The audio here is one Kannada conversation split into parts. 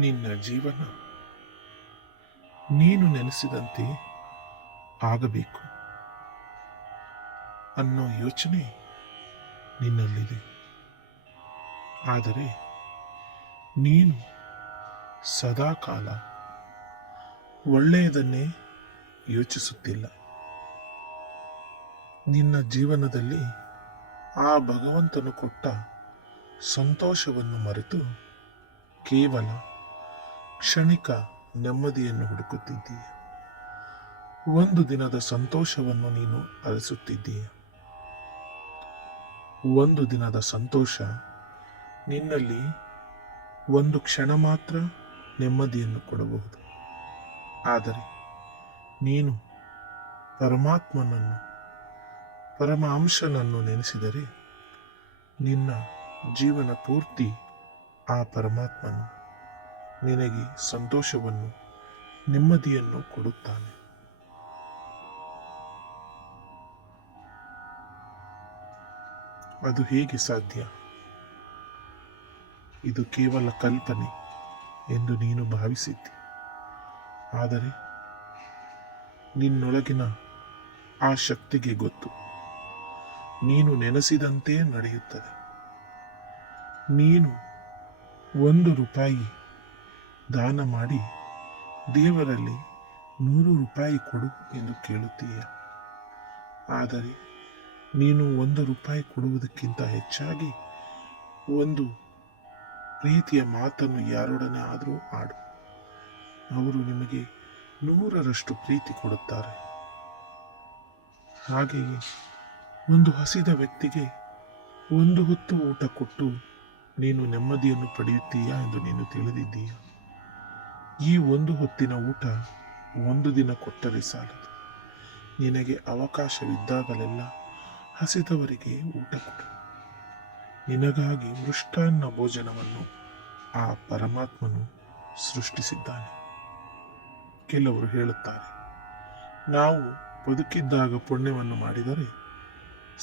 ನಿನ್ನ ಜೀವನ ನೀನು ನೆನೆಸಿದಂತೆ ಆಗಬೇಕು ಅನ್ನೋ ಯೋಚನೆ ನಿನ್ನಲ್ಲಿದೆ. ಆದರೆ ನೀನು ಸದಾಕಾಲ ಒಳ್ಳೆಯದನ್ನೇ ಯೋಚಿಸುತ್ತಿಲ್ಲ. ನಿನ್ನ ಜೀವನದಲ್ಲಿ ಆ ಭಗವಂತನು ಕೊಟ್ಟ ಸಂತೋಷವನ್ನು ಮರೆತು ಕೇವಲ ಕ್ಷಣಿಕ ನೆಮ್ಮದಿಯನ್ನು ಹುಡುಕುತ್ತಿದ್ದೀಯ. ಒಂದು ದಿನದ ಸಂತೋಷವನ್ನು ನೀನು ಅರಸುತ್ತಿದ್ದೀಯ. ಒಂದು ದಿನದ ಸಂತೋಷ ನಿನ್ನಲ್ಲಿ ಒಂದು ಕ್ಷಣ ಮಾತ್ರ ನೆಮ್ಮದಿಯನ್ನು ಕೊಡಬಹುದು. ಆದರೆ ನೀನು ಪರಮಾತ್ಮನನ್ನು, ಪರಮ ಅಂಶನನ್ನು ನೆನೆಸಿದರೆ ನಿನ್ನ ಜೀವನ ಪೂರ್ತಿ ಆ ಪರಮಾತ್ಮನು ನಿನಗೆ ಸಂತೋಷವನ್ನು, ನೆಮ್ಮದಿಯನ್ನು ಕೊಡುತ್ತಾನೆ. ಅದು ಹೇಗೆ ಸಾಧ್ಯ? ಇದು ಕೇವಲ ಕಲ್ಪನೆ ಎಂದು ನೀನು ಭಾವಿಸಿದ್ದಿ. ಆದರೆ ನಿನ್ನೊಳಗಿನ ಆ ಶಕ್ತಿಗೆ ಗೊತ್ತು, ನೀನು ನೆನೆಸಿದಂತೆ ನಡೆಯುತ್ತದೆ. ನೀನು 1 ರೂಪಾಯಿ ದಾನ ಮಾಡಿ ದೇವರಲ್ಲಿ 100 ರೂಪಾಯಿ ಕೊಡು ಎಂದು ಕೇಳುತ್ತೀಯ. ಆದರೆ ನೀನು 1 ರೂಪಾಯಿ ಕೊಡುವುದಕ್ಕಿಂತ ಹೆಚ್ಚಾಗಿ ಒಂದು ಪ್ರೀತಿಯ ಮಾತನ್ನು ಯಾರೊಡನೆ ಆದರೂ ಆಡು. ಅವರು ನಿಮಗೆ 100ರಷ್ಟು ಪ್ರೀತಿ ಕೊಡುತ್ತಾರೆ. ಹಾಗೆಯೇ ಒಂದು ಹಸಿದ ವ್ಯಕ್ತಿಗೆ 1 ಹೊತ್ತು ಊಟ ಕೊಟ್ಟು ನೀನು ನೆಮ್ಮದಿಯನ್ನು ಪಡೆಯುತ್ತೀಯಾ ಎಂದು ನೀನು ತಿಳಿದಿದ್ದೀಯ. ಈ 1 ಹೊತ್ತಿನ ಊಟ 1 ದಿನ ಕೊಟ್ಟರೆ ಸಾಲದು. ನಿನಗೆ ಅವಕಾಶವಿದ್ದಾಗಲೆಲ್ಲ ಹಸಿದವರಿಗೆ ಊಟ ಕೊಡು. ನಿನಗಾಗಿ ಮೃಷ್ಟಾನ್ನ ಭೋಜನವನ್ನು ಆ ಪರಮಾತ್ಮನು ಸೃಷ್ಟಿಸಿದ್ದಾನೆ. ಕೆಲವರು ಹೇಳುತ್ತಾರೆ, ನಾವು ಬದುಕಿದ್ದಾಗ ಪುಣ್ಯವನ್ನು ಮಾಡಿದರೆ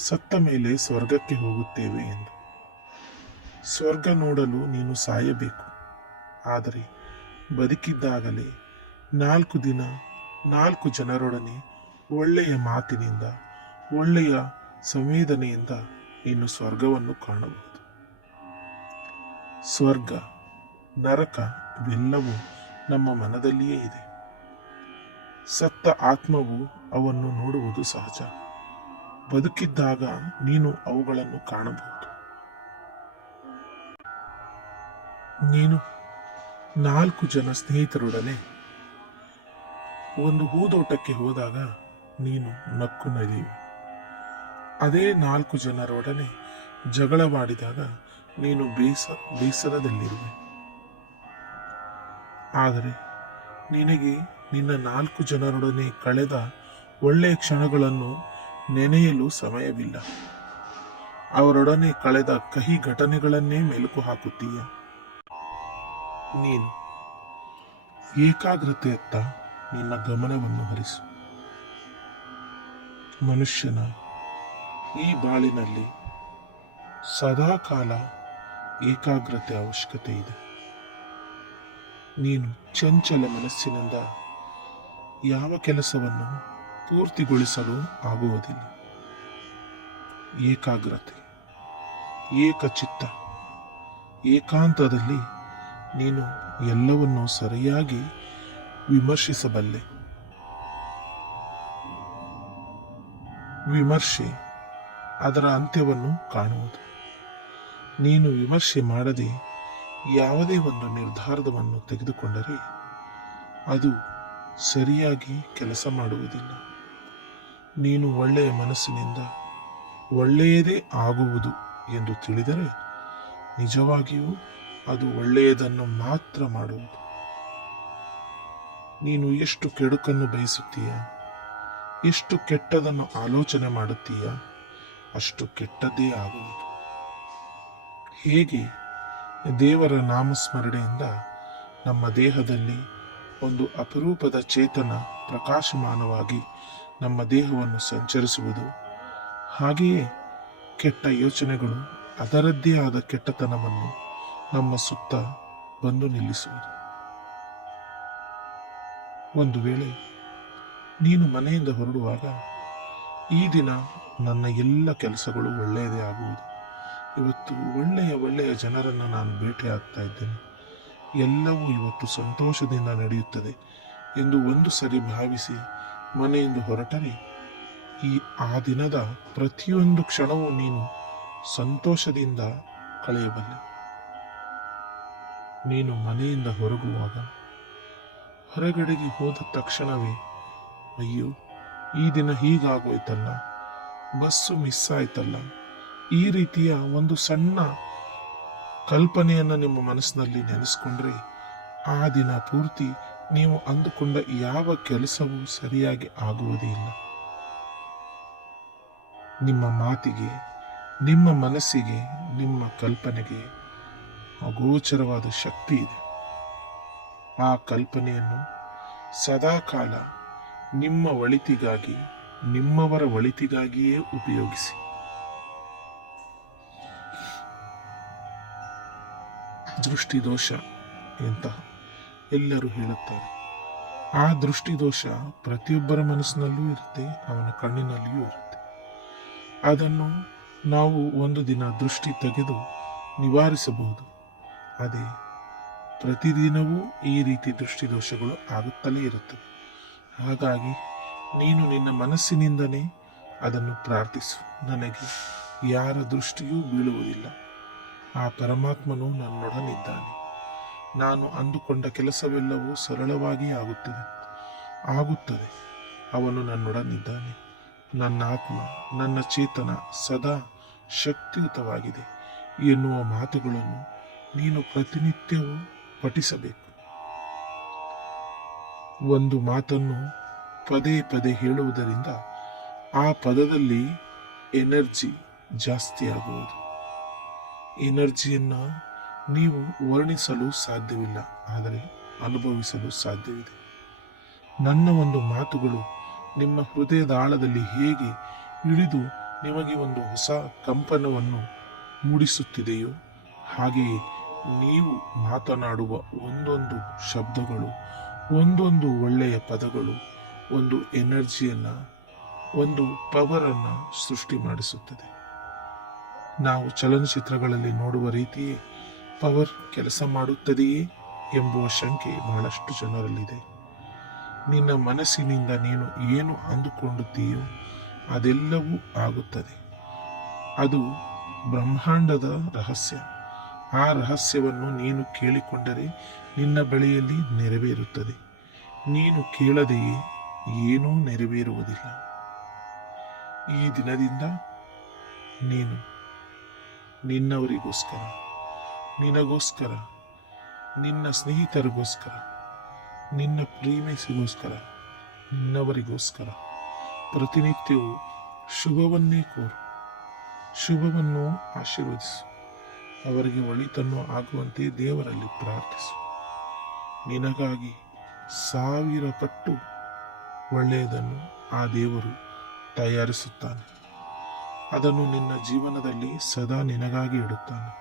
ಸತ್ತ ಮೇಲೆ ಸ್ವರ್ಗಕ್ಕೆ ಹೋಗುತ್ತೇವೆ ಎಂದು. ಸ್ವರ್ಗ ನೋಡಲು ನೀನು ಸಾಯಬೇಕು. ಆದರೆ ಬದುಕಿದ್ದಾಗಲೇ 4 ದಿನ 4 ಜನರೊಡನೆ ಒಳ್ಳೆಯ ಮಾತಿನಿಂದ, ಒಳ್ಳೆಯ ಸಂವೇದನೆಯಿಂದ ನೀನು ಸ್ವರ್ಗವನ್ನು ಕಾಣಬಹುದು. ಸ್ವರ್ಗ, ನರಕ ಇವೆಲ್ಲವೂ ನಮ್ಮ ಮನದಲ್ಲಿಯೇ ಇದೆ. ಸತ್ತ ಆತ್ಮವು ಅವನ್ನು ನೋಡುವುದು ಸಹಜ. ಬದುಕಿದ್ದಾಗ ನೀನು ಅವುಗಳನ್ನು ಕಾಣಬಹುದು. ನೀನು 4 ಜನ ಸ್ನೇಹಿತರೊಡನೆ ಒಂದು ಹೂದೋಟಕ್ಕೆ ಹೋದಾಗ ನೀನು ನಕ್ಕು ನಲಿಯುವೆ. ಅದೇ 4 ಜನರೊಡನೆ ಜಗಳವಾಡಿದಾಗ ನೀನು ಬೇಸರದಲ್ಲಿರುವೆ. ಆದರೆ ನಿನಗೆ ನಿನ್ನ 4 ಜನರೊಡನೆ ಕಳೆದ ಒಳ್ಳೆಯ ಕ್ಷಣಗಳನ್ನು ನೆನೆಯಲು ಸಮಯವಿಲ್ಲ. ಅವರೊಡನೆ ಕಳೆದ ಕಹಿ ಘಟನೆಗಳನ್ನೇ ಮೆಲುಕು ಹಾಕುತ್ತೀಯ. ನೀನು ಏಕಾಗ್ರತೆಯತ್ತ ನಿನ್ನ ಗಮನವನ್ನು ಹರಿಸು. ಮನುಷ್ಯನ ಈ ಬಾಳಿನಲ್ಲಿ ಸದಾಕಾಲ ಏಕಾಗ್ರತೆ ಅವಶ್ಯಕತೆ ಇದೆ. ನೀನು ಚಂಚಲ ಮನಸ್ಸಿನಿಂದ ಯಾವ ಕೆಲಸವನ್ನು ಪೂರ್ತಿಗೊಳಿಸಲು ಆಗುವುದಿಲ್ಲ. ಏಕಾಗ್ರತೆ, ಏಕಚಿತ್ತ, ಏಕಾಂತದಲ್ಲಿ ನೀನು ಎಲ್ಲವನ್ನೂ ಸರಿಯಾಗಿ ವಿಮರ್ಶಿಸಬಲ್ಲೆ. ವಿಮರ್ಶೆ ಅದರ ಅಂತ್ಯವನ್ನು ಕಾಣುವುದು. ನೀನು ವಿಮರ್ಶೆ ಮಾಡದೆ ಯಾವುದೇ ಒಂದು ನಿರ್ಧಾರವನ್ನು ತೆಗೆದುಕೊಂಡರೆ ಅದು ಸರಿಯಾಗಿ ಕೆಲಸ ಮಾಡುವುದಿಲ್ಲ. ನೀನು ಒಳ್ಳೆಯ ಮನಸ್ಸಿನಿಂದ ಒಳ್ಳೆಯದೇ ಆಗುವುದು ಎಂದು ತಿಳಿದರೆ ನಿಜವಾಗಿಯೂ ಅದು ಒಳ್ಳೆಯದನ್ನು ಮಾತ್ರ ಮಾಡುವುದು. ನೀನು ಎಷ್ಟು ಕೆಡುಕನ್ನು ಬಯಸುತ್ತೀಯ, ಎಷ್ಟು ಕೆಟ್ಟದನ್ನು ಆಲೋಚನೆ ಮಾಡುತ್ತೀಯ, ಅಷ್ಟು ಕೆಟ್ಟದ್ದೇ ಆಗುವುದು. ಹೇಗೆ ದೇವರ ನಾಮಸ್ಮರಣೆಯಿಂದ ನಮ್ಮ ದೇಹದಲ್ಲಿ ಒಂದು ಅಪರೂಪದ ಚೇತನ ಪ್ರಕಾಶಮಾನವಾಗಿ ನಮ್ಮ ದೇಹವನ್ನು ಸಂಚರಿಸುವುದು, ಹಾಗೆಯೇ ಕೆಟ್ಟ ಯೋಚನೆಗಳು ಅದರದ್ದೇ ಆದ ಕೆಟ್ಟತನವನ್ನು ನಮ್ಮ ಸುತ್ತ ಬಂದು ನಿಲ್ಲಿಸುವುದು. ಒಂದು ವೇಳೆ ನೀನು ಮನೆಯಿಂದ ಹೊರಡುವಾಗ, ಈ ದಿನ ನನ್ನ ಎಲ್ಲ ಕೆಲಸಗಳು ಒಳ್ಳೆಯದೇ ಆಗುವುದು, ಇವತ್ತು ಒಳ್ಳೆಯ ಜನರನ್ನು ನಾನು ಭೇಟಿ ಆಗ್ತಾ ಇದ್ದೇನೆ, ಎಲ್ಲವೂ ಇವತ್ತು ಸಂತೋಷದಿಂದ ನಡೆಯುತ್ತದೆ ಎಂದು ಒಂದು ಸರಿ ಭಾವಿಸಿ ಮನೆಯಿಂದ ಹೊರಟರೆ, ಆ ದಿನದ ಪ್ರತಿಯೊಂದು ಕ್ಷಣವೂ ನೀನು ಸಂತೋಷದಿಂದ ಕಳೆಯಬಲ್ಲೆ. ನೀನು ಮನೆಯಿಂದ ಹೊರಗುವಾಗ ಹೊರಗಡೆಗೆ ಹೋದ ತಕ್ಷಣವೇ, ಅಯ್ಯೋ ಈ ದಿನ ಹೀಗಾಗೋಯ್ತಲ್ಲ, ಬಸ್ಸು ಮಿಸ್ ಆಯ್ತಲ್ಲ, ಈ ರೀತಿಯ ಒಂದು ಸಣ್ಣ ಕಲ್ಪನೆಯನ್ನು ನಿಮ್ಮ ಮನಸ್ಸಿನಲ್ಲಿ ನೆನೆಸ್ಕೊಂಡ್ರೆ, ಆ ದಿನ ಪೂರ್ತಿ ನೀವು ಅಂದುಕೊಂಡ ಯಾವ ಕೆಲಸವೂ ಸರಿಯಾಗಿ ಆಗುವುದೇ ಇಲ್ಲ. ನಿಮ್ಮ ಮಾತಿಗೆ, ನಿಮ್ಮ ಮನಸ್ಸಿಗೆ, ನಿಮ್ಮ ಕಲ್ಪನೆಗೆ ಅಗೋಚರವಾದ ಶಕ್ತಿ ಇದೆ. ಆ ಕಲ್ಪನೆಯನ್ನು ಸದಾಕಾಲ ನಿಮ್ಮ ಒಳಿತಿಗಾಗಿ, ನಿಮ್ಮವರ ಒಳಿತಿಗಾಗಿಯೇ ಉಪಯೋಗಿಸಿ. ದೃಷ್ಟಿದೋಷ ಅಂತ ಎಲ್ಲರೂ ಹೇಳುತ್ತಾರೆ. ಆ ದೃಷ್ಟಿದೋಷ ಪ್ರತಿಯೊಬ್ಬರ ಮನಸ್ಸಿನಲ್ಲೂ ಇರುತ್ತೆ, ಅವನ ಕಣ್ಣಿನಲ್ಲಿಯೂ ಇರುತ್ತೆ. ಅದನ್ನು ನಾವು ಒಂದು ದಿನ ದೃಷ್ಟಿ ತೆಗೆದು ನಿವಾರಿಸಬಹುದು. ಅದೇ ಪ್ರತಿದಿನವೂ ಈ ರೀತಿ ದೃಷ್ಟಿದೋಷಗಳು ಆಗುತ್ತಲೇ ಇರುತ್ತವೆ. ಹಾಗಾಗಿ ನೀನು ನಿನ್ನ ಮನಸ್ಸಿನಿಂದಲೇ ಅದನ್ನು ಪ್ರಾರ್ಥಿಸು. ನನಗೆ ಯಾರ ದೃಷ್ಟಿಯೂ ಬೀಳುವುದಿಲ್ಲ, ಆ ಪರಮಾತ್ಮನು ನನ್ನೊಡನಿದ್ದಾನೆ, ನಾನು ಅಂದುಕೊಂಡ ಕೆಲಸವೆಲ್ಲವೂ ಸರಳವಾಗಿ ಆಗುತ್ತದೆ, ಅವನು ನನ್ನೊಡನಿದ್ದಾನೆ, ನನ್ನ ಆತ್ಮ, ನನ್ನ ಚೇತನ ಸದಾ ಶಕ್ತಿಯುತವಾಗಿದೆ ಎನ್ನುವ ಮಾತುಗಳನ್ನು ನೀನು ಪ್ರತಿನಿತ್ಯವೂ ಪಠಿಸಬೇಕು. ಒಂದು ಮಾತನ್ನು ಪದೇ ಪದೇ ಹೇಳುವುದರಿಂದ ಆ ಪದದಲ್ಲಿ ಎನರ್ಜಿ ಜಾಸ್ತಿ ಆಗುವುದು. ಎನರ್ಜಿಯನ್ನು ನೀವು ವರ್ಣಿಸಲು ಸಾಧ್ಯವಿಲ್ಲ, ಆದರೆ ಅನುಭವಿಸಲು ಸಾಧ್ಯವಿದೆ. ನನ್ನ ಒಂದು ಮಾತುಗಳು ನಿಮ್ಮ ಹೃದಯದ ಆಳದಲ್ಲಿ ಹೇಗೆ ಇಳಿದು ನಿಮಗೆ ಒಂದು ಹೊಸ ಕಂಪನವನ್ನು ಮೂಡಿಸುತ್ತಿದೆಯೋ, ಹಾಗೆಯೇ ನೀವು ಮಾತನಾಡುವ ಒಂದೊಂದು ಶಬ್ದಗಳು, ಒಂದೊಂದು ಒಳ್ಳೆಯ ಪದಗಳು ಒಂದು ಎನರ್ಜಿಯನ್ನು, ಒಂದು ಪವರನ್ನು ಸೃಷ್ಟಿ ಮಾಡಿಸುತ್ತದೆ. ನಾವು ಚಲನಚಿತ್ರಗಳಲ್ಲಿ ನೋಡುವ ರೀತಿಯೇ ಪವರ್ ಕೆಲಸ ಮಾಡುತ್ತದೆಯೇ ಎಂಬುವ ಶಂಕೆ ಬಹಳಷ್ಟು ಜನರಲ್ಲಿದೆ. ನಿನ್ನ ಮನಸ್ಸಿನಿಂದ ನೀನು ಏನು ಅಂದುಕೊಳ್ಳುತ್ತೀಯೋ ಅದೆಲ್ಲವೂ ಆಗುತ್ತದೆ. ಅದು ಬ್ರಹ್ಮಾಂಡದ ರಹಸ್ಯ. ಆ ರಹಸ್ಯವನ್ನು ನೀನು ಕೇಳಿಕೊಂಡರೆ ನಿನ್ನ ಬಳಿಯಲ್ಲಿ ನೆರವೇರುತ್ತದೆ. ನೀನು ಕೇಳದೆಯೇ ಏನೂ ನೆರವೇರುವುದಿಲ್ಲ. ಈ ದಿನದಿಂದ ನೀನು ನಿನ್ನವರಿಗೋಸ್ಕರ, ನಿನಗೋಸ್ಕರ, ನಿನ್ನ ಸ್ನೇಹಿತರಿಗೋಸ್ಕರ, ನಿನ್ನ ಪ್ರೇಮಿಸಿಗೋಸ್ಕರ, ನಿನ್ನವರಿಗೋಸ್ಕರ ಪ್ರತಿನಿತ್ಯವೂ ಶುಭವನ್ನೇ ಕೋರು, ಶುಭವನ್ನು ಆಶೀರ್ವದಿಸು, ಅವರಿಗೆ ಒಳಿತನ್ನು ಆಗುವಂತೆ ದೇವರಲ್ಲಿ ಪ್ರಾರ್ಥಿಸು. ನಿನಗಾಗಿ 1000 ಪಟ್ಟು ಒಳ್ಳೆಯದನ್ನು ಆ ದೇವರು ತಯಾರಿಸುತ್ತಾನೆ. ಅದನ್ನು ನಿನ್ನ ಜೀವನದಲ್ಲಿ ಸದಾ ನಿನಗಾಗಿ ಇಡುತ್ತಾನೆ.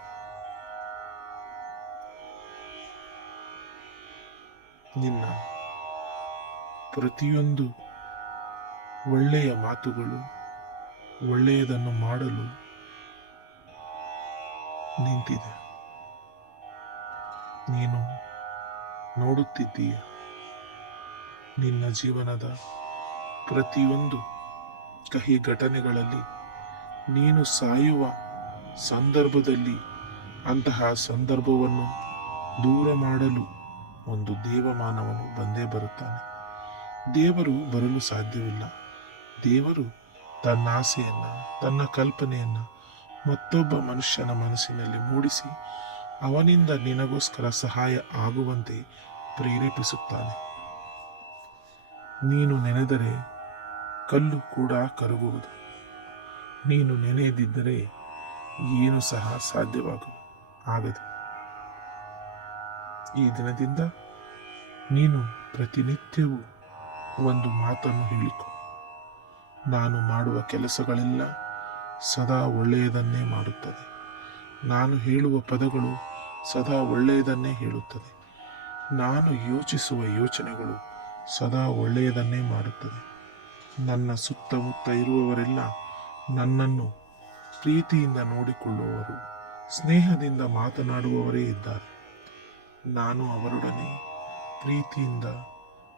ನಿನ್ನ ಪ್ರತಿಯೊಂದು ಒಳ್ಳೆಯ ಮಾತುಗಳು ಒಳ್ಳೆಯದನ್ನು ಮಾಡಲು ನಿಂತಿದೆ. ನೀನು ನೋಡುತ್ತಿದ್ದೀಯ. ನಿನ್ನ ಜೀವನದ ಪ್ರತಿಯೊಂದು ಕಹಿ ಘಟನೆಗಳಲ್ಲಿ ನೀನು ಸಾಯುವ ಸಂದರ್ಭದಲ್ಲಿ ಅಂತಹ ಸಂದರ್ಭವನ್ನು ದೂರ ಮಾಡಲು ಒಂದು ದೇವಮಾನವನು ಬಂದೇ ಬರುತ್ತಾನೆ. ದೇವರು ಬರಲು ಸಾಧ್ಯವಿಲ್ಲ. ದೇವರು ತನ್ನ ಆಸೆಯನ್ನು, ತನ್ನ ಕಲ್ಪನೆಯನ್ನು ಮತ್ತೊಬ್ಬ ಮನುಷ್ಯನ ಮನಸ್ಸಿನಲ್ಲಿ ಮೂಡಿಸಿ ಅವನಿಂದ ನಿನಗೋಸ್ಕರ ಸಹಾಯ ಆಗುವಂತೆ ಪ್ರೇರೇಪಿಸುತ್ತಾನೆ. ನೀನು ನೆನೆದರೆ ಕಲ್ಲು ಕೂಡ ಕರಗುವುದು. ನೀನು ನೆನೆಯದಿದ್ದರೆ ಏನು ಸಹ ಆಗದು. ಈ ದಿನದಿಂದ ನೀನು ಪ್ರತಿನಿತ್ಯವೂ ಒಂದು ಮಾತನ್ನು ಹೇಳಿಕೊ. ನಾನು ಮಾಡುವ ಕೆಲಸಗಳೆಲ್ಲ ಸದಾ ಒಳ್ಳೆಯದನ್ನೇ ಮಾಡುತ್ತದೆ. ನಾನು ಹೇಳುವ ಪದಗಳು ಸದಾ ಒಳ್ಳೆಯದನ್ನೇ ಹೇಳುತ್ತದೆ. ನಾನು ಯೋಚಿಸುವ ಯೋಚನೆಗಳು ಸದಾ ಒಳ್ಳೆಯದನ್ನೇ ಮಾಡುತ್ತದೆ. ನನ್ನ ಸುತ್ತಮುತ್ತ ಇರುವವರೆಲ್ಲ ನನ್ನನ್ನು ಪ್ರೀತಿಯಿಂದ ನೋಡಿಕೊಳ್ಳುವವರು, ಸ್ನೇಹದಿಂದ ಮಾತನಾಡುವವರೇ ಇದ್ದಾರೆ. ನಾನು ಅವರೊಡನೆ ಪ್ರೀತಿಯಿಂದ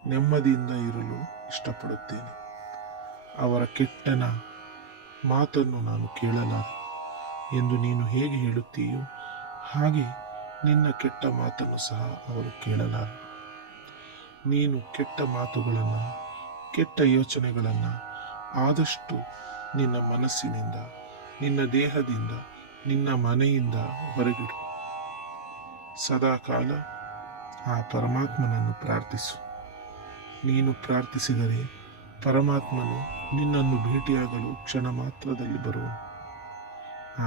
ನೆಮ್ಮದಿಯಿಂದ ಇರಲು ಇಷ್ಟಪಡುತ್ತೇನೆ. ಅವರ ಕೆಟ್ಟನ ಮಾತನ್ನು ನಾನು ಕೇಳಲಾರೆ ಎಂದು ನೀನು ಹೇಗೆ ಹೇಳುತ್ತೀಯೋ ಹಾಗೆ ನಿನ್ನ ಕೆಟ್ಟ ಮಾತನ್ನು ಸಹ ಅವರು ಕೇಳಲಾರರು. ನೀನು ಕೆಟ್ಟ ಮಾತುಗಳನ್ನು, ಕೆಟ್ಟ ಯೋಚನೆಗಳನ್ನು ಆದಷ್ಟು ನಿನ್ನ ಮನಸ್ಸಿನಿಂದ, ನಿನ್ನ ದೇಹದಿಂದ, ನಿನ್ನ ಮನೆಯಿಂದ ಹೊರಗಿಡು. ಸದಾಕಾಲ ಆ ಪರಮಾತ್ಮನನ್ನು ಪ್ರಾರ್ಥಿಸು. ನೀನು ಪ್ರಾರ್ಥಿಸಿದರೆ ಪರಮಾತ್ಮನು ನಿನ್ನನ್ನು ಭೇಟಿಯಾಗಲು ಕ್ಷಣ ಮಾತ್ರದಲ್ಲಿ ಬರುವನು.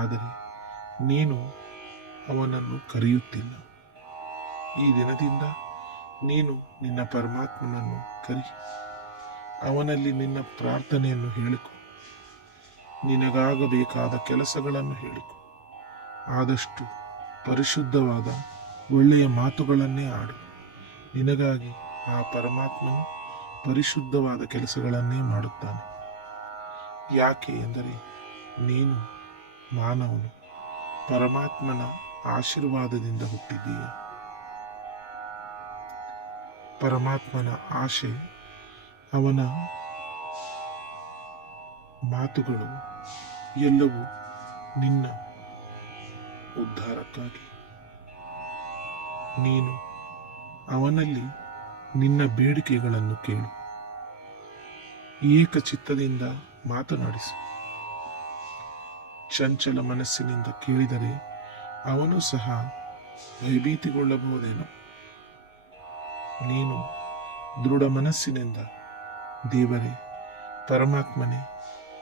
ಆದರೆ ನೀನು ಅವನನ್ನು ಕರೆಯುತ್ತಿಲ್ಲ. ಈ ದಿನದಿಂದ ನೀನು ನಿನ್ನ ಪರಮಾತ್ಮನನ್ನು ಕರಿ. ಅವನಲ್ಲಿ ನಿನ್ನ ಪ್ರಾರ್ಥನೆಯನ್ನು ಹೇಳಿಕೊ. ನಿನಗಾಗಬೇಕಾದ ಕೆಲಸಗಳನ್ನು ಹೇಳಿಕೊ. ಆದಷ್ಟು ಪರಿಶುದ್ಧವಾದ ಒಳ್ಳೆಯ ಮಾತುಗಳನ್ನೇ ಆಡು. ನಿನಗಾಗಿ ಆ ಪರಮಾತ್ಮನು ಪರಿಶುದ್ಧವಾದ ಕೆಲಸಗಳನ್ನೇ ಮಾಡುತ್ತಾನೆ. ಯಾಕೆ ಎಂದರೆ ನೀನು ಮಾನವನು, ಪರಮಾತ್ಮನ ಆಶೀರ್ವಾದದಿಂದ ಹುಟ್ಟಿದ್ದೀಯ. ಪರಮಾತ್ಮನ ಆಶೆ, ಅವನ ಮಾತುಗಳು ಎಲ್ಲವೂ ನಿನ್ನ ಉದ್ಧಾರಕ್ಕಾಗಿ. ನೀನು ಅವನಲ್ಲಿ ನಿನ್ನ ಬೇಡಿಕೆಗಳನ್ನು ಕೇಳು. ಏಕಚಿತ್ತದಿಂದ ಮಾತನಾಡಿಸು. ಚಂಚಲ ಮನಸ್ಸಿನಿಂದ ಕೇಳಿದರೆ ಅವನು ಸಹ ಭಯಭೀತಿಗೊಳ್ಳಬಹುದೇನೋ. ನೀನು ದೃಢ ಮನಸ್ಸಿನಿಂದ, ದೇವರೇ, ಪರಮಾತ್ಮನೇ,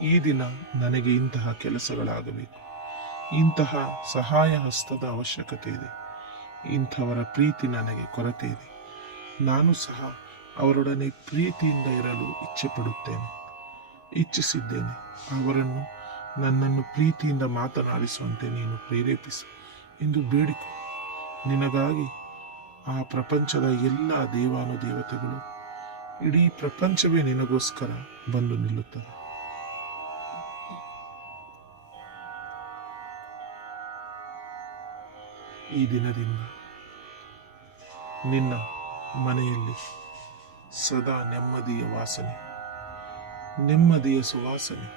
ಈ ದಿನ ನನಗೆ ಇಂತಹ ಕೆಲಸಗಳಾಗಬೇಕು, ಇಂತಹ ಸಹಾಯ ಹಸ್ತದ ಅವಶ್ಯಕತೆ ಇದೆ, ಇಂಥವರ ಪ್ರೀತಿ ನನಗೆ ಕೊರತೆ ಇದೆ, ನಾನು ಸಹ ಅವರೊಡನೆ ಪ್ರೀತಿಯಿಂದ ಇರಲು ಇಚ್ಛಿಸಿದ್ದೇನೆ, ಅವರನ್ನು ನನ್ನನ್ನು ಪ್ರೀತಿಯಿಂದ ಮಾತನಾಡಿಸುವಂತೆ ನೀನು ಪ್ರೇರೇಪಿಸು ಎಂದು ಬೇಡಿಕೊ. ನಿನಗಾಗಿ ಆ ಪ್ರಪಂಚದ ಎಲ್ಲ ದೇವಾನುದೇವತೆಗಳು, ಇಡೀ ಪ್ರಪಂಚವೇ ನಿನಗೋಸ್ಕರ ಬಂದು ನಿಲ್ಲುತ್ತದೆ. ಈ ದಿನದಿಂದ ನಿನ್ನ ಮನೆಯಲ್ಲಿ ಸದಾ ನೆಮ್ಮದಿಯ ವಾಸನೆ, ನೆಮ್ಮದಿಯ ಸುವಾಸನೆ.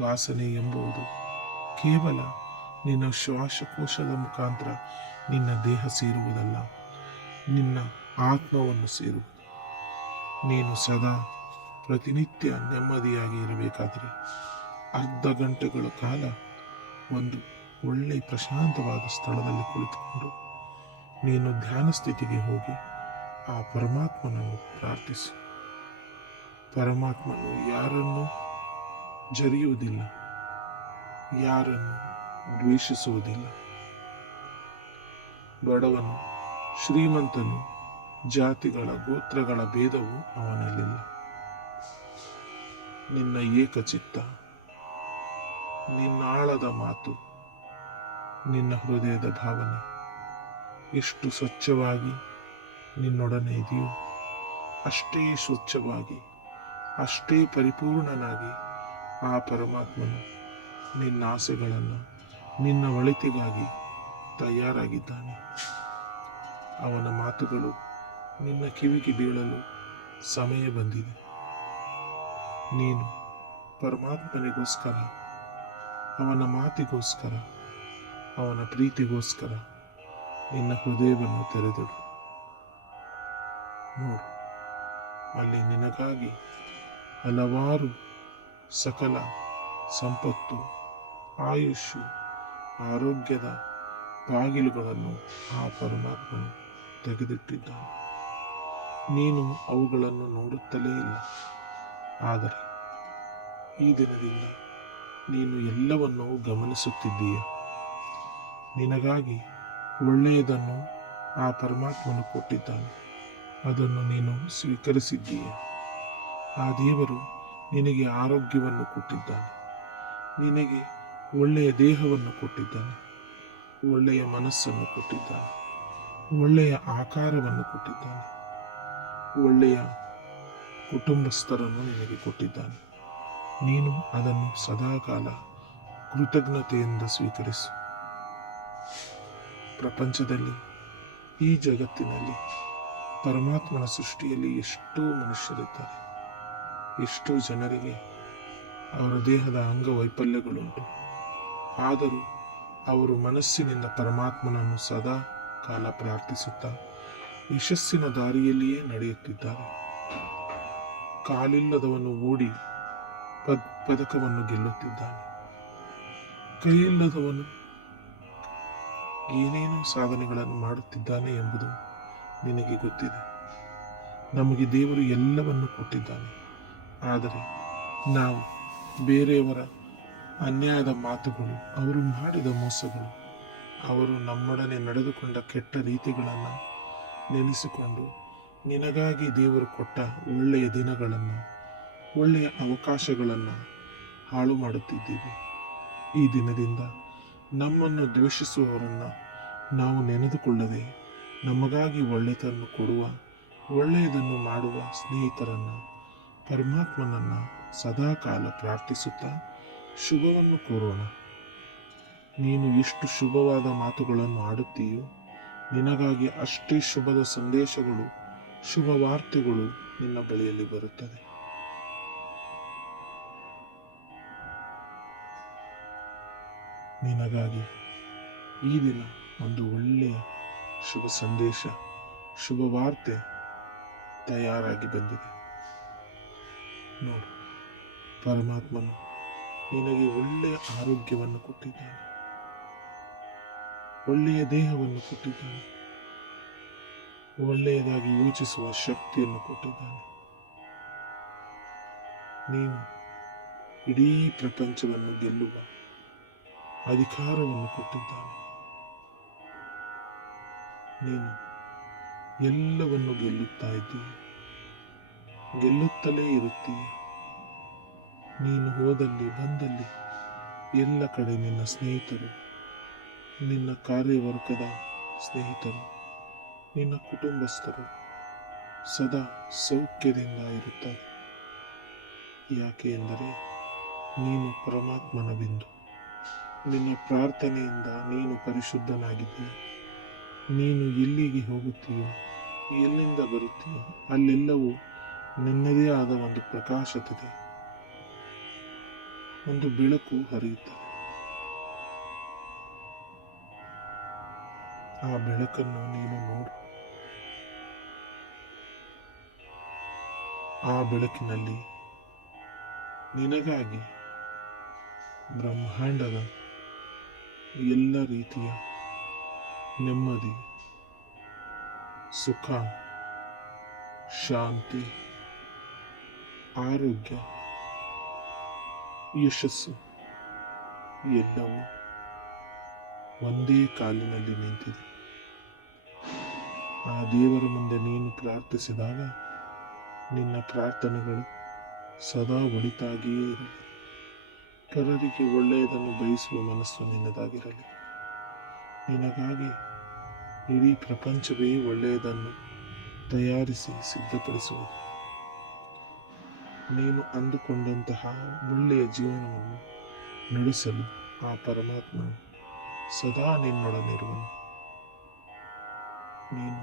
ವಾಸನೆ ಎಂಬುದು ಕೇವಲ ನಿನ್ನ ಶ್ವಾಸಕೋಶದ ಮುಖಾಂತರ ನಿನ್ನ ದೇಹ ಸೇರುವುದಲ್ಲ, ನಿನ್ನ ಆತ್ಮವನ್ನು ಸೇರುವುದು. ನೀನು ಸದಾ ಪ್ರತಿನಿತ್ಯ ನೆಮ್ಮದಿಯಾಗಿ ಇರಬೇಕಾದರೆ ಅರ್ಧ ಗಂಟೆಗಳ ಕಾಲ ಒಂದು ಒಳ್ಳೆ ಪ್ರಶಾಂತವಾದ ಸ್ಥಳದಲ್ಲಿ ಕುಳಿತುಕೊಂಡು ನೀನು ಧ್ಯಾನ ಸ್ಥಿತಿಗೆ ಹೋಗಿ ಆ ಪರಮಾತ್ಮನನ್ನು ಪ್ರಾರ್ಥಿಸು. ಪರಮಾತ್ಮನು ಯಾರನ್ನು ಜರಿಯುವುದಿಲ್ಲ, ಯಾರನ್ನು ದ್ವೇಷಿಸುವುದಿಲ್ಲ. ಬಡವನು, ಶ್ರೀಮಂತನು, ಜಾತಿಗಳ ಗೋತ್ರಗಳ ಭೇದವು ಅವನಲ್ಲಿಲ್ಲ. ನಿನ್ನ ಏಕಚಿತ್ತ, ನಿನ್ನ ಆಳದ ಮಾತು, ನಿನ್ನ ಹೃದಯದ ಭಾವನೆ ಎಷ್ಟು ಸ್ವಚ್ಛವಾಗಿ ನಿನ್ನೊಡನೆ ಇದೆಯೋ ಅಷ್ಟೇ ಸ್ವಚ್ಛವಾಗಿ, ಅಷ್ಟೇ ಪರಿಪೂರ್ಣನಾಗಿ ಆ ಪರಮಾತ್ಮನು ನಿನ್ನ ಆಸೆಗಳನ್ನು, ನಿನ್ನ ಒಳಿತಿಗಾಗಿ ತಯಾರಾಗಿದ್ದಾನೆ. ಅವನ ಮಾತುಗಳು ನಿನ್ನ ಕಿವಿಗೆ ಬೀಳಲು ಸಮಯ ಬಂದಿದೆ. ನೀನು ಪರಮಾತ್ಮನಿಗೋಸ್ಕರ, ಅವನ ಮಾತಿಗೋಸ್ಕರ, ಅವನ ಪ್ರೀತಿಗೋಸ್ಕರ ನಿನ್ನ ಹೃದಯವನ್ನು ತೆರೆದಿಡು. ನೋಡು, ಅಲ್ಲಿ ನಿನಗಾಗಿ ಹಲವಾರು ಸಕಲ ಸಂಪತ್ತು, ಆಯುಷ್ಯು, ಆರೋಗ್ಯದ ಬಾಗಿಲುಗಳನ್ನು ಆ ಪರಮಾತ್ಮನು ತೆಗೆದಿಟ್ಟಿದ್ದಾನೆ. ನೀನು ಅವುಗಳನ್ನು ನೋಡುತ್ತಲೇ ಇಲ್ಲ. ಆದರೆ ಈ ದಿನದಿಂದ ನೀನು ಎಲ್ಲವನ್ನೂ ಗಮನಿಸುತ್ತಿದ್ದೀಯ. ನಿನಗಾಗಿ ಒಳ್ಳೆಯದನ್ನು ಆ ಪರಮಾತ್ಮನು ಕೊಟ್ಟಿದ್ದಾನೆ. ಅದನ್ನು ನೀನು ಸ್ವೀಕರಿಸಿದ್ದೀಯ. ಆ ದೇವರು ನಿನಗೆ ಆರೋಗ್ಯವನ್ನು ಕೊಟ್ಟಿದ್ದಾನೆ, ನಿನಗೆ ಒಳ್ಳೆಯ ದೇಹವನ್ನು ಕೊಟ್ಟಿದ್ದಾನೆ, ಒಳ್ಳೆಯ ಮನಸ್ಸನ್ನು ಕೊಟ್ಟಿದ್ದಾನೆ, ಒಳ್ಳೆಯ ಆಕಾರವನ್ನು ಕೊಟ್ಟಿದ್ದಾನೆ. ಒಳ್ಳೆಯ ಕುಟುಂಬಸ್ಥರನ್ನು ನಿನಗೆ ಕೊಟ್ಟಿದ್ದಾನೆ. ನೀನು ಅದನ್ನು ಸದಾಕಾಲ ಕೃತಜ್ಞತೆಯಿಂದ ಸ್ವೀಕರಿಸು. ಪ್ರಪಂಚದಲ್ಲಿ, ಈ ಜಗತ್ತಿನಲ್ಲಿ, ಪರಮಾತ್ಮನ ಸೃಷ್ಟಿಯಲ್ಲಿ ಎಷ್ಟೋ ಮನುಷ್ಯರಿದ್ದಾರೆ. ಎಷ್ಟೋ ಜನರಿಗೆ ಅವರ ದೇಹದ ಅಂಗವೈಫಲ್ಯಗಳುಂಟು. ಆದರೂ ಅವರು ಮನಸ್ಸಿನಿಂದ ಪರಮಾತ್ಮನನ್ನು ಸದಾ ಕಾಲ ಪ್ರಾರ್ಥಿಸುತ್ತಾ ಯಶಸ್ಸಿನ ದಾರಿಯಲ್ಲಿಯೇ ನಡೆಯುತ್ತಿದ್ದಾರೆ. ಕಾಲಿಲ್ಲದವನು ಓಡಿ ಪದಕವನ್ನು ಗೆಲ್ಲುತ್ತಿದ್ದಾನೆ. ಕೈಯಿಲ್ಲದವನು ಏನೇನೋ ಸಾಧನೆಗಳನ್ನು ಮಾಡುತ್ತಿದ್ದಾನೆ ಎಂಬುದು ನಿನಗೆ ಗೊತ್ತಿದೆ. ನಮಗೆ ದೇವರು ಎಲ್ಲವನ್ನು ಕೊಟ್ಟಿದ್ದಾನೆ. ಆದರೆ ನಾವು ಬೇರೆಯವರ ಅನ್ಯಾಯದ ಮಾತುಗಳು, ಅವರು ಮಾಡಿದ ಮೋಸಗಳು, ಅವರು ನಮ್ಮೊಡನೆ ನಡೆದುಕೊಂಡ ಕೆಟ್ಟ ರೀತಿಗಳನ್ನು ನೆನೆಸಿಕೊಂಡು ನಿನಗಾಗಿ ದೇವರು ಕೊಟ್ಟ ಒಳ್ಳೆಯ ದಿನಗಳನ್ನು, ಒಳ್ಳೆಯ ಅವಕಾಶಗಳನ್ನು ಹಾಳು ಮಾಡುತ್ತಿದ್ದೀವಿ. ಈ ದಿನದಿಂದ ನಮ್ಮನ್ನು ದ್ವೇಷಿಸುವವರನ್ನು ನಾವು ನೆನೆದುಕೊಳ್ಳದೆ, ನಮಗಾಗಿ ಒಳ್ಳೆಯದನ್ನು ಕೊಡುವ, ಒಳ್ಳೆಯದನ್ನು ಮಾಡುವ ಸ್ನೇಹಿತರನ್ನು, ಪರಮಾತ್ಮನನ್ನು ಸದಾಕಾಲ ಪ್ರಾರ್ಥಿಸುತ್ತಾ ಶುಭವನ್ನು ಕೋರೋಣ. ನೀನು ಎಷ್ಟು ಶುಭವಾದ ಮಾತುಗಳನ್ನು ಆಡುತ್ತೀಯೋ, ನಿನಗಾಗಿ ಅಷ್ಟೇ ಶುಭದ ಸಂದೇಶಗಳು, ಶುಭ ವಾರ್ತೆಗಳು ನಿನ್ನ ಬಳಿಯಲ್ಲಿ ಬರುತ್ತದೆ. ನಿನಗಾಗಿ ಈ ದಿನ ಒಂದು ಒಳ್ಳೆಯ ಶುಭ ಸಂದೇಶ, ಶುಭ ವಾರ್ತೆ ತಯಾರಾಗಿ ಬಂದಿದೆ. ನೋಡು, ಪರಮಾತ್ಮನು ನಿನಗೆ ಒಳ್ಳೆಯ ಆರೋಗ್ಯವನ್ನು ಕೊಟ್ಟಿದ್ದಾನೆ, ಒಳ್ಳೆಯ ದೇಹವನ್ನು ಕೊಟ್ಟಿದ್ದಾನೆ, ಒಳ್ಳೆಯದಾಗಿ ಯೋಚಿಸುವ ಶಕ್ತಿಯನ್ನು ಕೊಟ್ಟಿದ್ದಾನೆ. ನೀನು ಇಡೀ ಪ್ರಪಂಚವನ್ನು ಗೆಲ್ಲುವ ಅಧಿಕಾರವನ್ನು ಕೊಟ್ಟಿದ್ದಾನೆ. ನೀನು ಎಲ್ಲವನ್ನು ಗೆಲ್ಲುತ್ತಾ ಇದ್ದೀಯ, ಗೆಲ್ಲುತ್ತಲೇ ಇರುತ್ತೀಯ. ನೀನು ಹೋದಲ್ಲಿ ಬಂದಲ್ಲಿ ಎಲ್ಲ ಕಡೆ ನಿನ್ನ ಸ್ನೇಹಿತರು, ನಿನ್ನ ಕಾರ್ಯವರ್ಗದ ಸ್ನೇಹಿತರು, ನಿನ್ನ ಕುಟುಂಬಸ್ಥರು ಸದಾ ಸೌಖ್ಯದಿಂದ ಇರುತ್ತಾರೆ. ಯಾಕೆ ಎಂದರೆ ನೀನು ಪರಮಾತ್ಮನ ಬಿಂದು. ನಿನ್ನ ಪ್ರಾರ್ಥನೆಯಿಂದ ನೀನು ಪರಿಶುದ್ಧನಾಗಿದ್ದೀಯ. ನೀನು ಎಲ್ಲಿಗೆ ಹೋಗುತ್ತೀಯೋ, ಎಲ್ಲಿಂದ ಬರುತ್ತೀಯೋ, ಅಲ್ಲೆಲ್ಲವೂ ನಿನ್ನದೇ ಆದ ಒಂದು ಪ್ರಕಾಶತೆ, ಒಂದು ಬೆಳಕು ಹರಿಯುತ್ತದೆ. ಆ ಬೆಳಕನ್ನು ನೀನು ನೋಡು. ಆ ಬೆಳಕಿನಲ್ಲಿ ನಿನಗಾಗಿ ಬ್ರಹ್ಮಾಂಡದ ಎಲ್ಲ ರೀತಿಯ ನೆಮ್ಮದಿ, ಸುಖ, ಶಾಂತಿ, ಆರೋಗ್ಯ, ಯಶಸ್ಸು ಎಲ್ಲವೂ ಒಂದೇ ಕಾಲಿನಲ್ಲಿ ನಿಂತಿದೆ. ಆ ದೇವರ ಮುಂದೆ ನೀನು ಪ್ರಾರ್ಥಿಸಿದಾಗ ನಿನ್ನ ಪ್ರಾರ್ಥನೆಗಳು ಸದಾ ಒಳಿತಾಗಿಯೇ ಇರಲಿ. ಪರರಿಗೆ ಒಳ್ಳೆಯದನ್ನು ಬಯಸುವ ಮನಸ್ಸು ನಿನ್ನದಾಗಿರಲಿ. ನಿನಗಾಗಿ ಇಡೀ ಪ್ರಪಂಚವೇ ಒಳ್ಳೆಯದನ್ನು ತಯಾರಿಸಿ ಸಿದ್ಧಪಡಿಸುವುದು. ನೀನು ಅಂದುಕೊಂಡಂತಹ ಒಳ್ಳೆಯ ಜೀವನವನ್ನು ನಡೆಸಲು ಆ ಪರಮಾತ್ಮನು ಸದಾ ನಿನ್ನೊಡನಿರುವನು. ನೀನು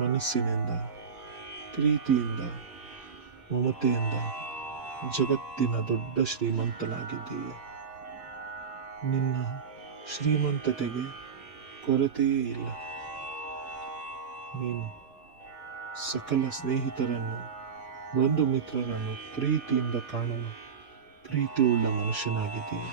ಮನಸ್ಸಿನಿಂದ, ಪ್ರೀತಿಯಿಂದ, ಮಮತೆಯಿಂದ ಜಗತ್ತಿನ ದೊಡ್ಡ ಶ್ರೀಮಂತನಾಗಿದ್ದೀಯ. ನಿನ್ನ ಶ್ರೀಮಂತತೆಗೆ ಕೊರತೆಯೇ ಇಲ್ಲ. ನೀನು ಸಕಲ ಸ್ನೇಹಿತರನ್ನು, ಬಂಧು ಮಿತ್ರರನ್ನು ಪ್ರೀತಿಯಿಂದ ಕಾಣುವ ಪ್ರೀತಿಯುಳ್ಳ ಮನುಷ್ಯನಾಗಿದ್ದೀಯ.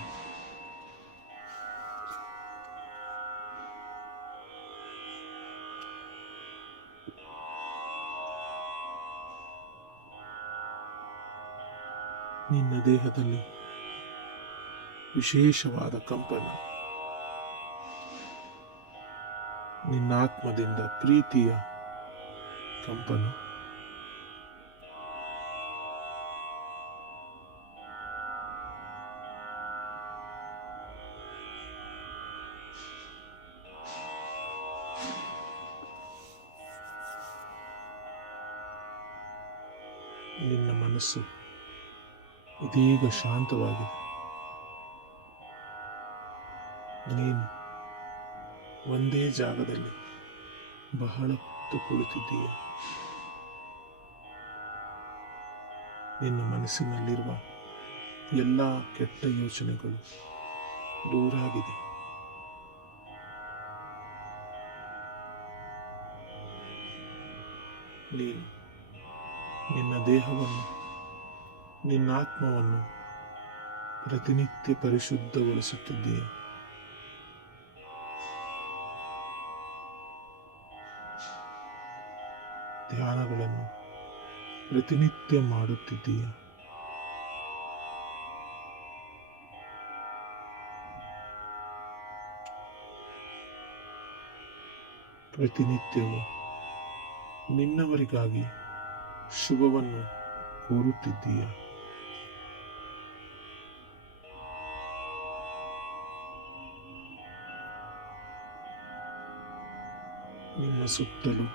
ನಿನ್ನ ದೇಹದಲ್ಲಿ ವಿಶೇಷವಾದ ಕಂಪನ, ನಿನ್ನ ಆತ್ಮದಿಂದ ಪ್ರೀತಿಯ ಕಂಪನ, ನಿನ್ನ ಮನಸ್ಸು ಇದೀಗ ಶಾಂತವಾಗಿದೆ. ನೀನು ಒಂದೇ ಜಾಗದಲ್ಲಿ ಬಹಳ ಹೊತ್ತು ಕುಳಿತಿದ್ದೀಯ. ನಿನ್ನ ಮನಸ್ಸಿನಲ್ಲಿರುವ ಎಲ್ಲ ಕೆಟ್ಟ ಯೋಚನೆಗಳು ದೂರಾಗಿದೆ. ನೀನು ನಿನ್ನ ದೇಹವನ್ನು, ನಿನ್ನ ಆತ್ಮವನ್ನು ಪ್ರತಿನಿತ್ಯ ಪರಿಶುದ್ಧಗೊಳಿಸುತ್ತಿದ್ದೀಯ. ಧ್ಯಾನಗಳನ್ನು ಪ್ರತಿನಿತ್ಯ ಮಾಡುತ್ತಿದ್ದೀಯ. ಪ್ರತಿನಿತ್ಯವೂ ನಿನ್ನವರಿಗಾಗಿ ಶುಭವನ್ನು ಕೋರುತ್ತಿದ್ದೀಯ. ನಿನ್ನ ಸುತ್ತಲೂ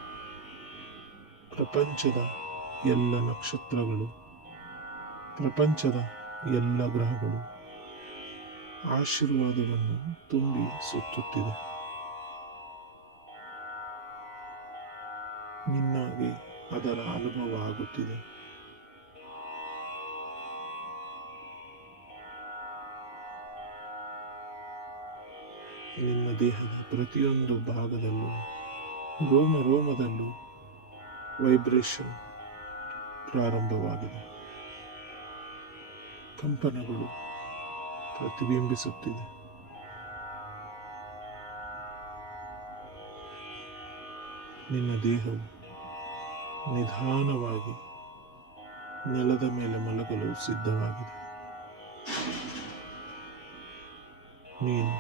ಪ್ರಪಂಚದ ಎಲ್ಲ ನಕ್ಷತ್ರಗಳು, ಪ್ರಪಂಚದ ಎಲ್ಲ ಗ್ರಹಗಳು ಆಶೀರ್ವಾದವನ್ನು ತುಂಬಿ ಸುತ್ತುತ್ತಿದೆ. ನಿನ್ನಗೆ ಅದರ ಅನುಭವ ಆಗುತ್ತಿದೆ. ನಿನ್ನ ದೇಹದ ಪ್ರತಿಯೊಂದು ಭಾಗದಲ್ಲೂ, ರೋಮ ರೋಮದಲ್ಲೂ ವೈಬ್ರೇಷನ್ ಪ್ರಾರಂಭವಾಗಿದೆ. ಕಂಪನಗಳು ಪ್ರತಿಬಿಂಬಿಸುತ್ತಿದೆ. ನಿನ್ನ ದೇಹವು ನಿಧಾನವಾಗಿ ನೆಲದ ಮೇಲೆ ಮಲಗಲು ಸಿದ್ಧವಾಗಿದೆ. ನೀನು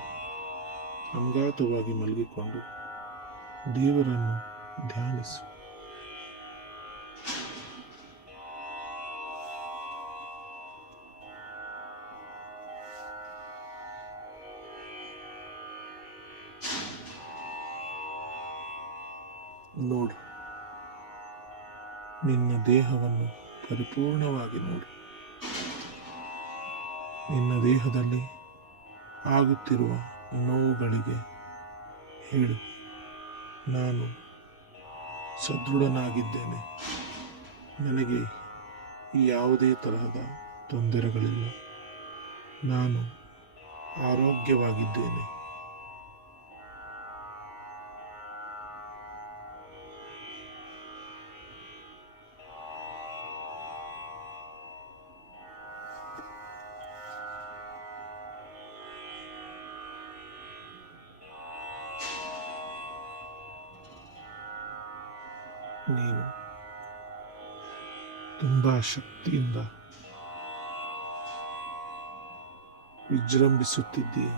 ಅಂಗಾತವಾಗಿ ಮಲಗಿಕೊಂಡು ದೇವರನ್ನು ಧ್ಯಾನಿಸು. ನೋಡು, ನಿನ್ನ ದೇಹವನ್ನು ಪರಿಪೂರ್ಣವಾಗಿ ನೋಡು. ನಿನ್ನ ದೇಹದಲ್ಲಿ ಆಗುತ್ತಿರುವ ನೋವುಗಳಿಗೆ ಹೇಳು, ನಾನು ಸದೃಢನಾಗಿದ್ದೇನೆ, ನನಗೆ ಯಾವುದೇ ತರಹದ ತೊಂದರೆಗಳಿಲ್ಲ, ನಾನು ಆರೋಗ್ಯವಾಗಿದ್ದೇನೆ. ನೀನು ತುಂಬಾ ಶಕ್ತಿಯಿಂದ ವಿಜೃಂಭಿಸುತ್ತಿದ್ದೀಯ.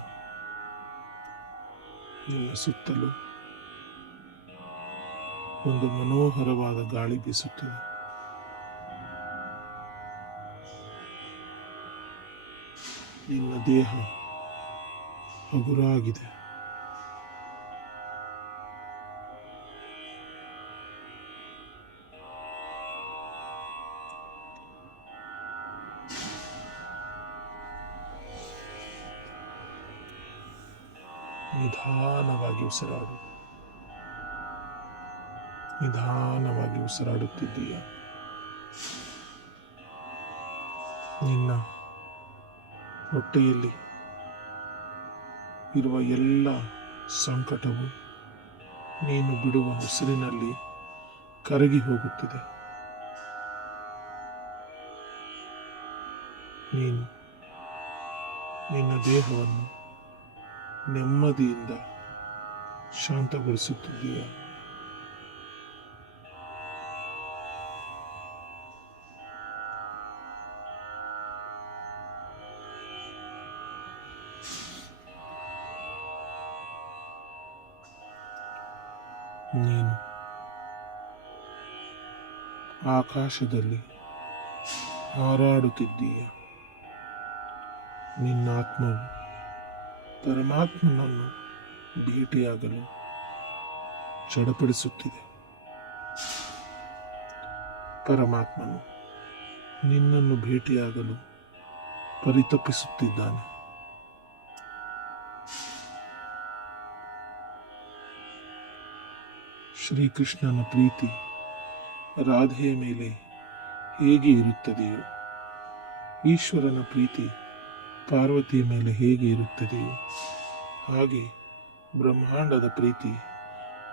ನಿನ್ನ ಸುತ್ತಲೂ ಒಂದು ಮನೋಹರವಾದ ಗಾಳಿ ಬೀಸುತ್ತಿದೆ. ನಿನ್ನ ದೇಹ ಹಗುರಾಗಿದೆ. ನಿಧಾನವಾಗಿ ಉಸಿರಾಡು. ನಿಧಾನವಾಗಿ ಉಸಿರಾಡುತ್ತಿದ್ದೀಯ. ನಿನ್ನ ಹೊಟ್ಟೆಯಲ್ಲಿ ಇರುವ ಎಲ್ಲ ಸಂಕಟವು ನೀನು ಬಿಡುವ ಉಸಿರಿನಲ್ಲಿ ಕರಗಿ ಹೋಗುತ್ತಿದೆ. ನೀನು ನಿನ್ನ ದೇಹವನ್ನು ನೆಮ್ಮದಿಯಿಂದ ಶಾಂತಗೊಳಿಸುತ್ತಿದ್ದೀಯ. ನೀನು ಆಕಾಶದಲ್ಲಿ ಹಾರಾಡುತ್ತಿದ್ದೀಯ. ನಿನ್ನ ಆತ್ಮವು ಪರಮಾತ್ಮನನ್ನು ಭೇಟಿಯಾಗಲು ಚಡಪಡಿಸುತ್ತಿದೆ. ಪರಮಾತ್ಮನು ನಿನ್ನನ್ನು ಭೇಟಿಯಾಗಲು ಪರಿತಪಿಸುತ್ತಿದ್ದಾನೆ. ಶ್ರೀಕೃಷ್ಣನ ಪ್ರೀತಿ ರಾಧೆಯ ಮೇಲೆ ಹೇಗೆ ಇರುತ್ತದೆಯೋ, ಈಶ್ವರನ ಪ್ರೀತಿ ಪಾರ್ವತಿಯ ಮೇಲೆ ಹೇಗೆ ಇರುತ್ತದೆಯೋ, ಹಾಗೆ ಬ್ರಹ್ಮಾಂಡದ ಪ್ರೀತಿ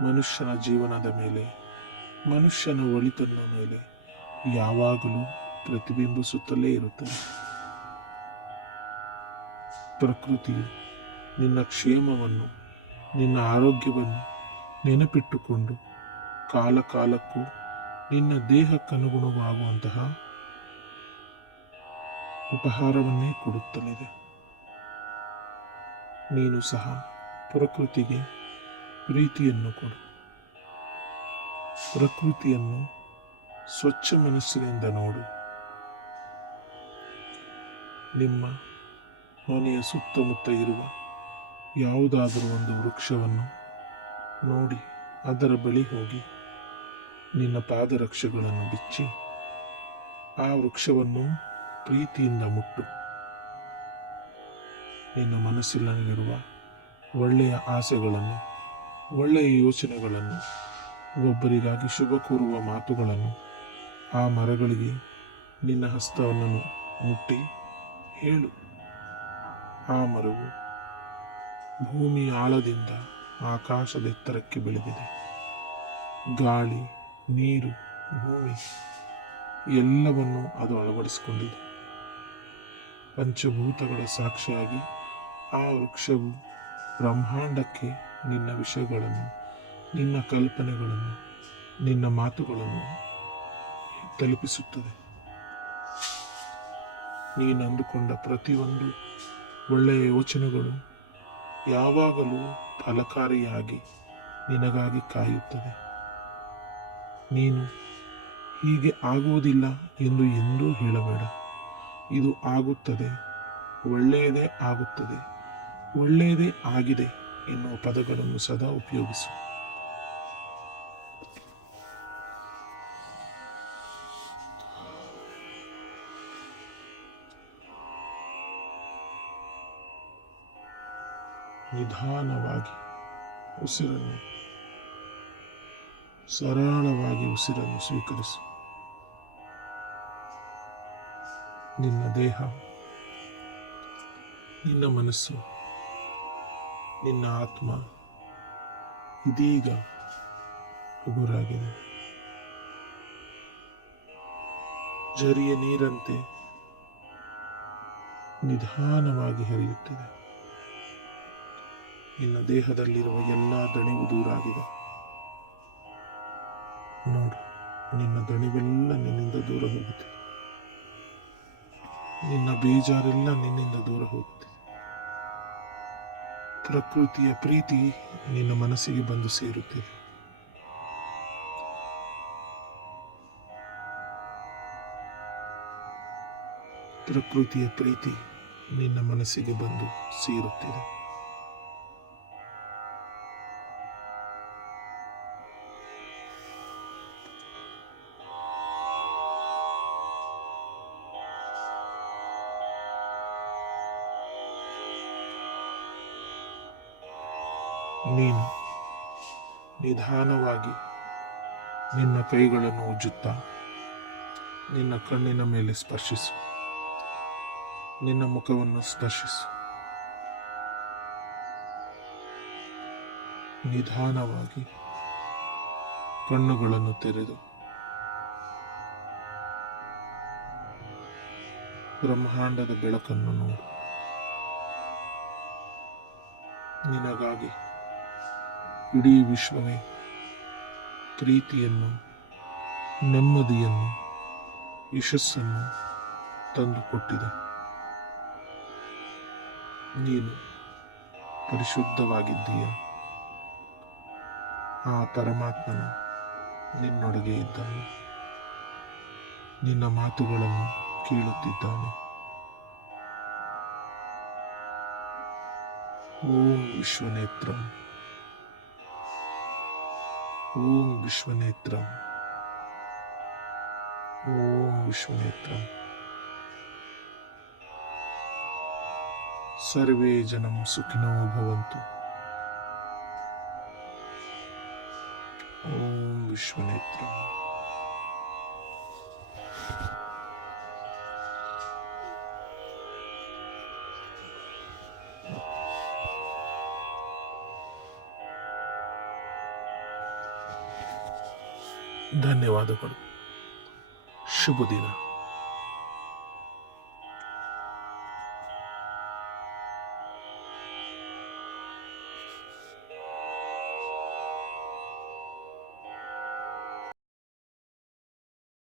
ಮನುಷ್ಯನ ಜೀವನದ ಮೇಲೆ, ಮನುಷ್ಯನ ಒಳಿತನ ಮೇಲೆ ಯಾವಾಗಲೂ ಪ್ರತಿಬಿಂಬಿಸುತ್ತಲೇ ಇರುತ್ತದೆ. ಪ್ರಕೃತಿಯು ನಿನ್ನ ಕ್ಷೇಮವನ್ನು, ನಿನ್ನ ಆರೋಗ್ಯವನ್ನು ನೆನಪಿಟ್ಟುಕೊಂಡು ಕಾಲ ಕಾಲಕ್ಕೂ ನಿನ್ನ ದೇಹಕ್ಕನುಗುಣವಾಗುವಂತಹ ಉಪಹಾರವನ್ನೇ ಕೊಡುತ್ತಲಿದೆ. ನೀನು ಸಹ ಪ್ರಕೃತಿಗೆ ಪ್ರೀತಿಯನ್ನು ಕೊಡು. ಪ್ರಕೃತಿಯನ್ನು ಸ್ವಚ್ಛ ಮನಸ್ಸಿನಿಂದ ನೋಡು. ನಿಮ್ಮ ಮನೆಯ ಸುತ್ತಮುತ್ತ ಇರುವ ಯಾವುದಾದರೂ ಒಂದು ವೃಕ್ಷವನ್ನು ನೋಡಿ ಅದರ ಬಳಿ ಹೋಗಿ ನಿನ್ನ ಪಾದರಕ್ಷೆಗಳನ್ನು ಬಿಚ್ಚಿ ಆ ವೃಕ್ಷವನ್ನು ಪ್ರೀತಿಯಿಂದ ಮುಟ್ಟು. ನಿನ್ನ ಮನಸ್ಸಿನಲ್ಲಿರುವ ಒಳ್ಳೆಯ ಆಸೆಗಳನ್ನು, ಒಳ್ಳೆಯ ಯೋಚನೆಗಳನ್ನು, ಒಬ್ಬರಿಗಾಗಿ ಶುಭ ಕೋರುವ ಮಾತುಗಳನ್ನು ಆ ಮರಗಳಿಗೆ ನಿನ್ನ ಹಸ್ತವನ್ನು ಮುಟ್ಟಿ ಹೇಳು. ಆ ಮರವು ಭೂಮಿಯ ಆಳದಿಂದ ಆಕಾಶದ ಎತ್ತರಕ್ಕೆ ಬೆಳೆದಿದೆ. ಗಾಳಿ, ನೀರು, ಭೂಮಿ ಎಲ್ಲವನ್ನೂ ಅದು ಅಳವಡಿಸಿಕೊಂಡಿದೆ. ಪಂಚಭೂತಗಳ ಸಾಕ್ಷಿಯಾಗಿ ಆ ವೃಕ್ಷವು ಬ್ರಹ್ಮಾಂಡಕ್ಕೆ ನಿನ್ನ ವಿಷಯಗಳನ್ನು, ನಿನ್ನ ಕಲ್ಪನೆಗಳನ್ನು, ನಿನ್ನ ಮಾತುಗಳನ್ನು ತಲುಪಿಸುತ್ತದೆ. ನೀನು ಅಂದುಕೊಂಡ ಪ್ರತಿಯೊಂದು ಒಳ್ಳೆಯ ಯೋಚನೆಗಳು ಯಾವಾಗಲೂ ಫಲಕಾರಿಯಾಗಿ ನಿನಗಾಗಿ ಕಾಯುತ್ತದೆ. ನೀನು ಹೀಗೆ ಆಗುವುದಿಲ್ಲ ಎಂದು ಎಂದೂ ಹೇಳಬೇಡ. ಇದು ಆಗುತ್ತದೆ, ಒಳ್ಳೆಯದೇ ಆಗುತ್ತದೆ, ಒಳ್ಳೆಯದೇ ಆಗಿದೆ ಎನ್ನುವ ಪದಗಳನ್ನು ಸದಾ ಉಪಯೋಗಿಸು. ನಿಧಾನವಾಗಿ ಉಸಿರನ್ನು, ಸರಳವಾಗಿ ಉಸಿರನ್ನು ಸ್ವೀಕರಿಸು. ನಿನ್ನ ದೇಹ, ನಿನ್ನ ಮನಸ್ಸು, ನಿನ್ನ ಆತ್ಮ ಇದೀಗ ಹಗುರಾಗಿದೆ. ಝರಿಯ ನೀರಂತೆ ನಿಧಾನವಾಗಿ ಹರಿಯುತ್ತಿದೆ. ನಿನ್ನ ದೇಹದಲ್ಲಿರುವ ಎಲ್ಲ ದಣಿವು ದೂರಾಗಿದೆ. ನೋಡು, ನಿನ್ನ ದಣಿವೆಲ್ಲ ನಿನ್ನಿಂದ ದೂರ ಹೋಗುತ್ತಿದೆ. ನಿನ್ನ ಬೇಜಾರೆಲ್ಲ ನಿನ್ನಿಂದ ದೂರ ಹೋಗುತ್ತಿದೆ. ಪ್ರಕೃತಿಯ ಪ್ರೀತಿ ನಿನ್ನ ಮನಸ್ಸಿಗೆ ಬಂದು ಸೇರುತ್ತಿದೆ. ಪ್ರಕೃತಿಯ ಪ್ರೀತಿ ನಿನ್ನ ಮನಸ್ಸಿಗೆ ಬಂದು ಸೇರುತ್ತಿದೆ. ನೀನು ನಿಧಾನವಾಗಿ ನಿನ್ನ ಕೈಗಳನ್ನು ಉಜ್ಜುತ್ತಾ ನಿನ್ನ ಕಣ್ಣಿನ ಮೇಲೆ ಸ್ಪರ್ಶಿಸು. ನಿನ್ನ ಮುಖವನ್ನು ಸ್ಪರ್ಶಿಸು. ನಿಧಾನವಾಗಿ ಕಣ್ಣುಗಳನ್ನು ತೆರೆದು ಬ್ರಹ್ಮಾಂಡದ ಬೆಳಕನ್ನು ನೋಡು. ನಿನಗಾಗಿ ಇಡೀ ವಿಶ್ವವೇ ಪ್ರೀತಿಯನ್ನು, ನೆಮ್ಮದಿಯನ್ನು, ಯಶಸ್ಸನ್ನು ತಂದುಕೊಟ್ಟಿದೆ. ನೀನು ಪರಿಶುದ್ಧವಾಗಿದ್ದೀಯ. ಆ ಪರಮಾತ್ಮನು ನಿನ್ನೊಳಗೆ ಇದ್ದಾನೆ. ನಿನ್ನ ಮಾತುಗಳನ್ನು ಕೇಳುತ್ತಿದ್ದಾನೆ. ಓಂ ವಿಶ್ವನೇತ್ರಂ, ಓಂ ವಿಶ್ವನೇತ್ರಂ, ಓಂ ವಿಶ್ವನೇತ್ರಂ. ಸರ್ವೇ ಜನಂ ಸುಖಿನೋ ಭವಂತು. ಓಂ ವಿಶ್ವನೇತ್ರ. ಧನ್ಯವಾದಗಳು. ಶುಭ ದಿನ.